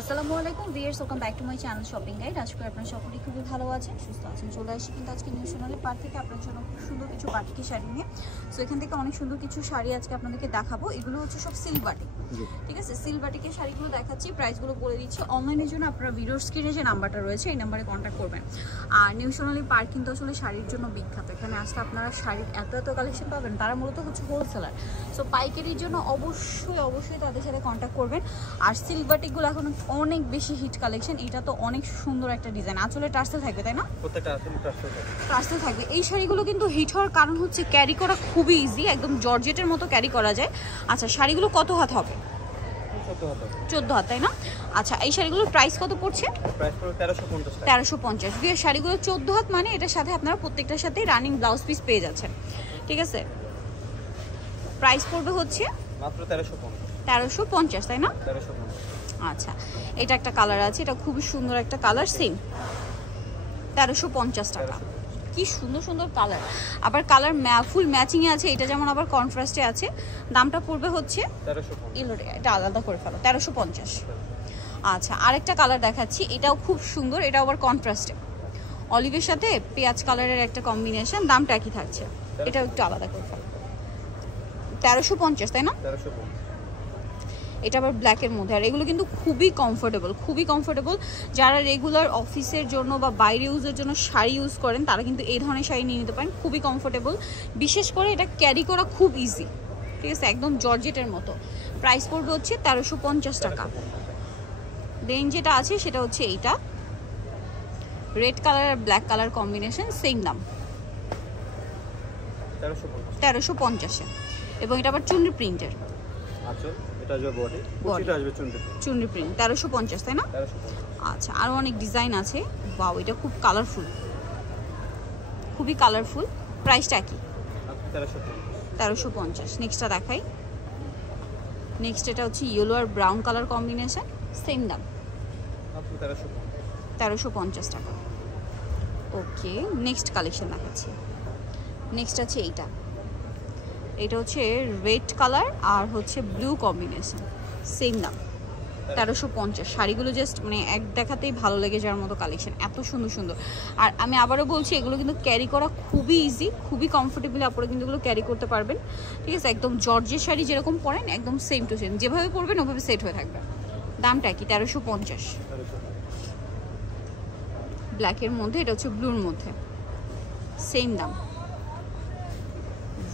আসসালামু আলাইকুম viewers, welcome back to my channel shopping guide. আজকে আপনারা সকলেই খুবই ভালো আছেন, সুস্থ আছেন। চলে আসি কিন্তু আজকে নিউ সোনালী পার্ক থেকে আপনার জন্য খুব সুন্দর কিছু বাটিকি শাড়ি নিয়ে। সো এখান থেকে অনেক সুন্দর কিছু শাড়ি আজকে আপনাদেরকে দেখাবো। এগুলো হচ্ছে সব সিল্ক বাটিক, ঠিক আছে? সিল্ক বাটিকের শাড়িগুলো দেখাচ্ছি, প্রাইসগুলো বলে দিচ্ছি। অনলাইনের জন্য আপনারা ভিডিওর স্ক্রিনে যে নাম্বারটা রয়েছে এই নাম্বারে কন্ট্যাক্ট করবেন। আর নিউ সোনালী পার্ক কিন্তু আসলে শাড়ির জন্য বিখ্যাত। এখানে আসলে আপনারা শাড়ির এত কালেকশন পাবেন। তারা মূলত হচ্ছে হোলসেলার, সো পাইকারির জন্য অবশ্যই তাদের সাথে কন্ট্যাক্ট করবেন। আর সিল্ক বাটিকগুলো এখন অনেক বেশি হিট কালেকশন। এটা তো অনেক সুন্দর একটা ডিজাইন, আসলে টার্সেল থাকবে তাই না? প্রত্যেকটা টার্সেল থাকবে। এই শাড়িগুলো কিন্তু হিট হওয়ার কারণ হচ্ছে ক্যারি করা খুবই ইজি, একদম জর্জেটের মতো ক্যারি করা যায়। আচ্ছা, শাড়িগুলো কত হাত হবে? 14 হাত, তাই না? আচ্ছা, এই শাড়িগুলোর প্রাইস কত পড়ছে? প্রাইস পড়বে 1350। বিয়ের শাড়িগুলো 14 হাত, মানে এটার সাথে আপনারা প্রত্যেকটার সাথে রানিং ব্লাউজ পিস পেয়ে যাচ্ছেন, ঠিক আছে? প্রাইস পড়বে হচ্ছে মাত্র 1350, তাই না? 1350। আচ্ছা, এটা একটা কালার আছে, এটা খুবই সুন্দর একটা কালার, সেম 1350 টাকা। কি সুন্দর সুন্দর কালার, আবার কালার ফুল ম্যাচিং এ আছে। এটা যেমন আবার কন্ট্রাস্টে আছে। দামটা পড়বে হচ্ছে 1350। এটা আলাদা করে ফেলো, 1350। আচ্ছা, আরেকটা কালার দেখাচ্ছি, এটাও খুব সুন্দর। এটা আবার কন্ট্রাস্টে অলিভের সাথে পেঁয়াজ কালারের একটা কম্বিনেশন। দামটা একই থাকছে, এটাও একটু আলাদা করে ফেলো। 1350, তাই না? 1350। এটা আবার ব্ল্যাকের মধ্যে। আর এগুলো কিন্তু খুবই কমফোর্টেবল। যারা রেগুলার অফিসের জন্য বা বাইরে ইউজের জন্য শাড়ি ইউজ করেন তারা কিন্তু এই ধরনের শাড়ি নিয়ে নিতে পারেন। খুবই কমফোর্টেবল, বিশেষ করে এটা ক্যারি করা খুব ইজি, ঠিক আছে? একদম জর্জেটের মতো। প্রাইস পড়বে হচ্ছে 1350 টাকা। দেন যেটা আছে সেটা হচ্ছে এইটা, রেড কালার আর ব্ল্যাক কালার কম্বিনেশন, সেম দাম 1350। এবং এটা আবার চুনরি প্রিন্টের। আচ্ছা, এটা আসবে বডি, এটা আসবে চুনরি প্রিন্ট। 1350, তাই না? 1350। আচ্ছা, আরো অনেক ডিজাইন আছে। ওয়াও, এটা খুব কালারফুল, খুবই কালারফুল। প্রাইসটা কি? 1350। নেক্সটটা দেখাই। নেক্সট এটা হচ্ছে ইয়েলো আর ব্রাউন কালার কম্বিনেশন, সেম দাম 1350 টাকা। ওকে, নেক্সট কালেকশন দেখাচ্ছি। নেক্সট আছে এইটা হচ্ছে রেড কালার আর হচ্ছে ব্লু কম্বিনেশন, সেম দাম 1350। শাড়িগুলো জাস্ট মানে এক দেখাতেই ভালো লেগে যাওয়ার মতো কালেকশন, এত সুন্দর। আর আমি আবারও বলছি, এগুলো কিন্তু ক্যারি করা খুবই ইজি, খুবই কমফোর্টেবল। আপনারা কিন্তু এগুলো ক্যারি করতে পারবেন, ঠিক আছে? একদম জর্জের শাড়ি যেরকম পরেন একদম সেম টু সেম, যেভাবে পরবেন ওভাবে সেট হয়ে থাকবে। দামটা কি? 1350। ব্ল্যাকের মধ্যে, এটা হচ্ছে ব্লুর মধ্যে, সেম দাম।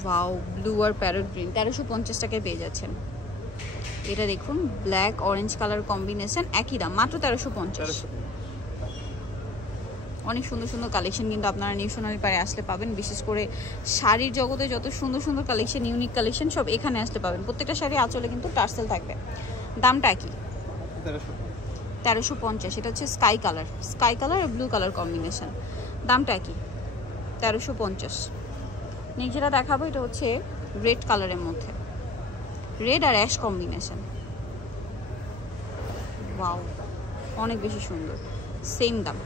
ওয়াও, ব্লু আর প্যারট গ্রিন, 1350 টাকায় পেয়ে যাচ্ছেন। এটা দেখুন, ব্ল্যাক অরেঞ্জ কালার কম্বিনেশন, একই দাম, মাত্র 1350। অনেক সুন্দর কালেকশন কিন্তু আপনারা নিউ সোনালী পাড়ে আসলে পাবেন। বিশেষ করে শাড়ির জগতে যত সুন্দর কালেকশন, ইউনিক কালেকশন সব এখানে আসলে পাবেন। প্রত্যেকটা শাড়ি আঁচলে কিন্তু টার্সেল থাকবে। দামটা কি? 1350। এটা হচ্ছে স্কাই কালার আর ব্লু কালার কম্বিনেশন। দামটা কি? 1350। নেক্সট যেটা দেখাবো, এটা হচ্ছে রেড কালারের মধ্যে, রেড আর অ্যাশ কম্বিনেশন। ওয়াও, অনেক বেশি সুন্দর, সেম দাম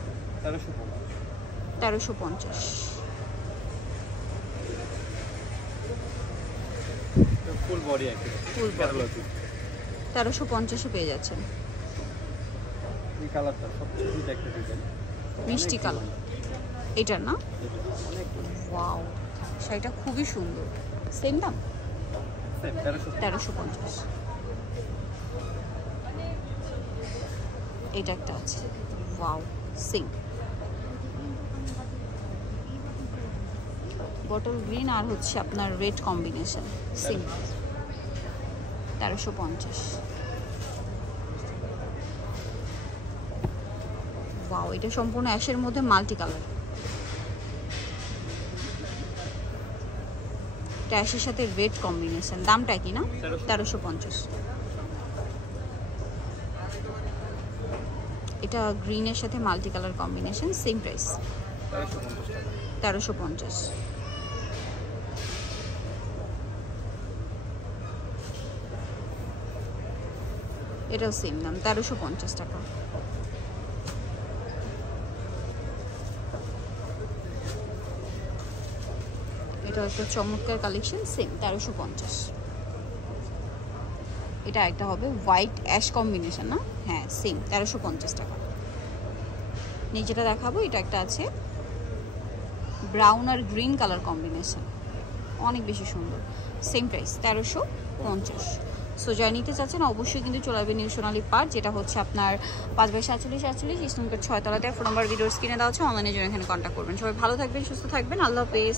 1350। ফুল বডি 1350 পেয়ে যাচ্ছেন। এই কালারটা সবচেয়ে হিট একটা ডিজাইন, মিষ্টি কালার এটার না? ওয়াও, শাড়িটা খুবই সুন্দর, সেম দাম 1350। এটা একটা আছে, ওয়াও, সেম বটল গ্রিন আর হচ্ছে আপনার রেড কম্বিনেশন, সেম 1350। ওয়াও, এটা সম্পূর্ণ অ্যাশের মধ্যে মাল্টি কালার। অ্যাশের সাথে রেড কম্বিনেশন। দামটা কি না? 1350। এটা গ্রিনের সাথে multi colour combination, same price 1350। এটাও সেম দাম 1350 টাকা। এটা একটা চমৎকার কালেকশন, সেম 1350। এটা একটা হবে হোয়াইট অ্যাশ কম্বিনেশন না, হ্যাঁ সেম 1350 টাকা। নিচেটা দেখাবো, এটা একটা আছে ব্রাউন আর গ্রিন কালার কম্বিনেশন, অনেক বেশি সুন্দর, সেম প্রাইস 1350। সো যারা নিতে চাচ্ছেন অবশ্যই কিন্তু চলে আসবে নিউ সোনালী পার্ক, যেটা হচ্ছে আপনার 5/47 ইসলামপুর 6 তলাতে। ফোন নাম্বার ভিডিওর স্ক্রিনে দেওয়া আছে, অনলাইনে জন্য এখানে কন্ট্যাক্ট করবেন। সবাই ভালো থাকবেন, সুস্থ থাকবেন, আল্লাহ হাফেজ।